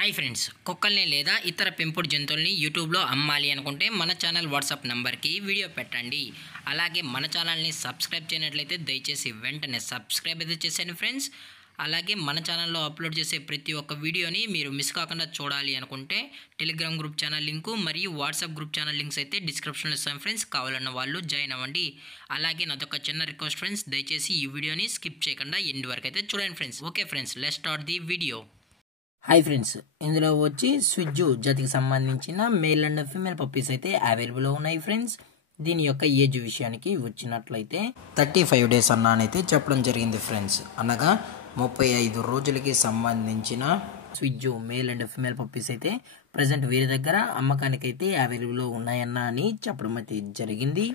Hi friends, కుక్కల్ని లేదా ఇతర పెంపుడు జంతువుల్ని యూట్యూబ్లో అమ్మాలి అనుకుంటే మన ఛానల్ వాట్సాప్ నెంబర్కి వీడియో పెట్టండి. అలాగే మన ఛానల్ని సబ్స్క్రైబ్ చేయనట్లయితే దయచేసి వెంటనే సబ్స్క్రైబ్ అయితే చేసేయండి ఫ్రెండ్స్. అలాగే మన ఛానల్లో అప్లోడ్ చేసే ప్రతి ఒక్క వీడియోని మీరు మిస్ కాకుండా చూడాలి అనుకుంటే టెలిగ్రామ్ గ్రూప్ ఛానల్ లింకు మరియు వాట్సాప్ గ్రూప్ ఛానల్ లింక్స్ అయితే డిస్క్రిప్షన్లో ఇస్తాను ఫ్రెండ్స్. కావాలన్న వాళ్ళు జాయిన్ అవ్వండి. అలాగే నాదొక చిన్న రిక్వెస్ట్ ఫ్రెండ్స్, దయచేసి ఈ వీడియోని స్కిప్ చేయకుండా ఎండ్ వరకు అయితే చూడండి friends. Okay friends, let's start the video. Hi friends, ఇందులో వచ్చి స్విజ్జు జాతికి సంబంధించిన మేల్ అండ్ ఫీమేల్ పప్పీస్ అయితే అవైలబుల్లో ఉన్నాయి ఫ్రెండ్స్. దీని యొక్క ఏజ్ విషయానికి వచ్చినట్లయితే 35 days అన్నానైతే చెప్పడం జరిగింది ఫ్రెండ్స్. అనగా 35 రోజులకి సంబంధించిన స్విజ్జు మేల్ అండ్ ఫీమేల్ పప్పీస్ అయితే ప్రజెంట్ వీరి దగ్గర అమ్మకానికి అయితే అవైలబుల్లో ఉన్నాయన్నా అని చెప్పడం అయితే జరిగింది.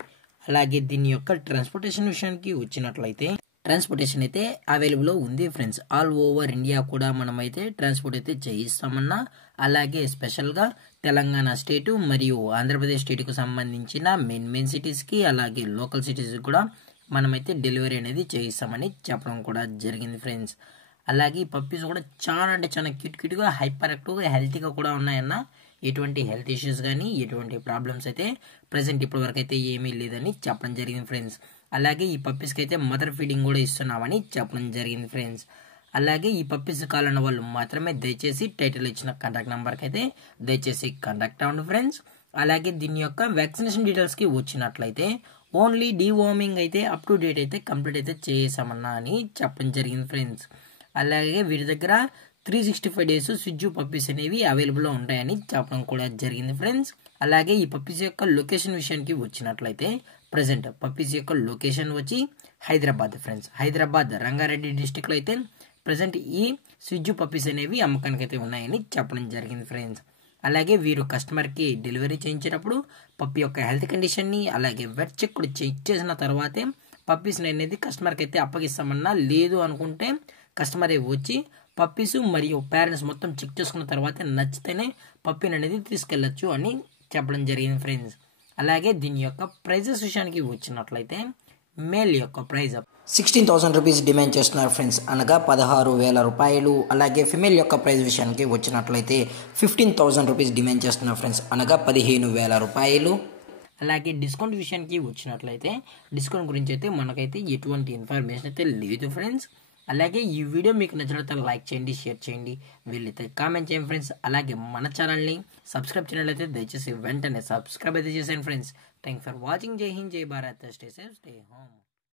అలాగే దీని యొక్క ట్రాన్స్పోర్టేషన్ విషయానికి వచ్చినట్లయితే ట్రాన్స్పోర్టేషన్ అయితే అవైలబుల్లో ఉంది ఫ్రెండ్స్. ఆల్ ఓవర్ ఇండియా కూడా మనమైతే ట్రాన్స్పోర్ట్ అయితే చేయిస్తామన్నా. అలాగే స్పెషల్గా తెలంగాణ స్టేటు మరియు ఆంధ్రప్రదేశ్ స్టేట్కు సంబంధించిన మెయిన్ సిటీస్కి అలాగే లోకల్ సిటీస్కి కూడా మనమైతే డెలివరీ అనేది చేయిస్తామని చెప్పడం కూడా జరిగింది ఫ్రెండ్స్. అలాగే ఈ పప్పీస్ కూడా చాలా అంటే చాలా క్యూట్గా హైపర్ యాక్టివ్గా హెల్తీగా కూడా ఉన్నాయన్న. ఎటువంటి హెల్త్ ఇష్యూస్ కానీ ఎటువంటి ప్రాబ్లమ్స్ అయితే ప్రజెంట్ ఇప్పటి వరకు అయితే ఏమీ లేదని చెప్పడం జరిగింది ఫ్రెండ్స్. అలాగే ఈ పప్పీస్కి అయితే మదర్ ఫీడింగ్ కూడా ఇస్తున్నామని చెప్పడం జరిగింది ఫ్రెండ్స్. అలాగే ఈ పప్పీస్ కావాలన్న వాళ్ళు మాత్రమే దయచేసి టైటిల్ ఇచ్చిన కాంటాక్ట్ నెంబర్కి అయితే దయచేసి కాంటాక్ట్ అవ్వండి ఫ్రెండ్స్. అలాగే దీని యొక్క వ్యాక్సినేషన్ డీటెయిల్స్కి వచ్చినట్లయితే ఓన్లీ డీవార్మింగ్ అయితే అప్ టు డేట్ అయితే కంప్లీట్ అయితే చేసామన్నా అని చెప్పడం జరిగింది ఫ్రెండ్స్. అలాగే వీరి దగ్గర 365 days స్విజ్జు పప్పీస్ అనేవి అవైలబుల్లో ఉంటాయని చెప్పడం కూడా జరిగింది ఫ్రెండ్స్. అలాగే ఈ పప్పీస్ యొక్క లొకేషన్ విషయానికి వచ్చినట్లయితే ప్రజెంట్ పప్పీస్ యొక్క లొకేషన్ వచ్చి హైదరాబాద్ ఫ్రెండ్స్. హైదరాబాద్ రంగారెడ్డి డిస్టిక్లో అయితే ప్రజెంట్ ఈ స్విజ్జు పప్పీస్ అనేవి అమ్మకానికి అయితే ఉన్నాయని చెప్పడం జరిగింది ఫ్రెండ్స్. అలాగే వీరు కస్టమర్కి డెలివరీ చేయించేటప్పుడు పప్పీ యొక్క హెల్త్ కండిషన్ని అలాగే వెట్ చెక్ కూడా చెక్ చేసిన తర్వాతే పప్పీస్ని అనేది కస్టమర్కి అయితే అప్పగిస్తామన్నా. లేదు అనుకుంటే కస్టమరే వచ్చి పప్పీస్ మరియు పేరెంట్స్ మొత్తం చెక్ చేసుకున్న తర్వాత నచ్చితేనే పప్పీని అనేది తీసుకెళ్ళచ్చు అని చెప్పడం జరిగింది ఫ్రెండ్స్. అలాగే దీని యొక్క ప్రైజెస్ విషయానికి వచ్చినట్లయితే మేల్ యొక్క ప్రైజ్ 16,000 రూపీస్ డిమాండ్ చేస్తున్నారు ఫ్రెండ్స్, అనగా 16,000 రూపాయలు. అలాగే ఫిమేల్ యొక్క ప్రైజ్ విషయానికి వచ్చినట్లయితే 15,000 రూపీస్ డిమాండ్ చేస్తున్నారు ఫ్రెండ్స్, అనగా 15,000 రూపాయలు. అలాగే డిస్కౌంట్ విషయానికి వచ్చినట్లయితే డిస్కౌంట్ గురించి అయితే మనకైతే ఎటువంటి ఇన్ఫర్మేషన్ అయితే లేదు ఫ్రెండ్స్. అలాగే ఈ వీడియో మీకు నచ్చినట్లయితే లైక్ చేయండి, షేర్ చేయండి, వీళ్ళైతే కామెంట్ చేయండి ఫ్రెండ్స్. అలాగే మన ఛానల్ని సబ్స్క్రైబ్ చేయనట్లయితే దయచేసి వెంటనే సబ్స్క్రైబ్ అయితే చేసేయండి ఫ్రెండ్స్. Thank for watching. జై హింద్, జై Bharat, stay safe, stay home.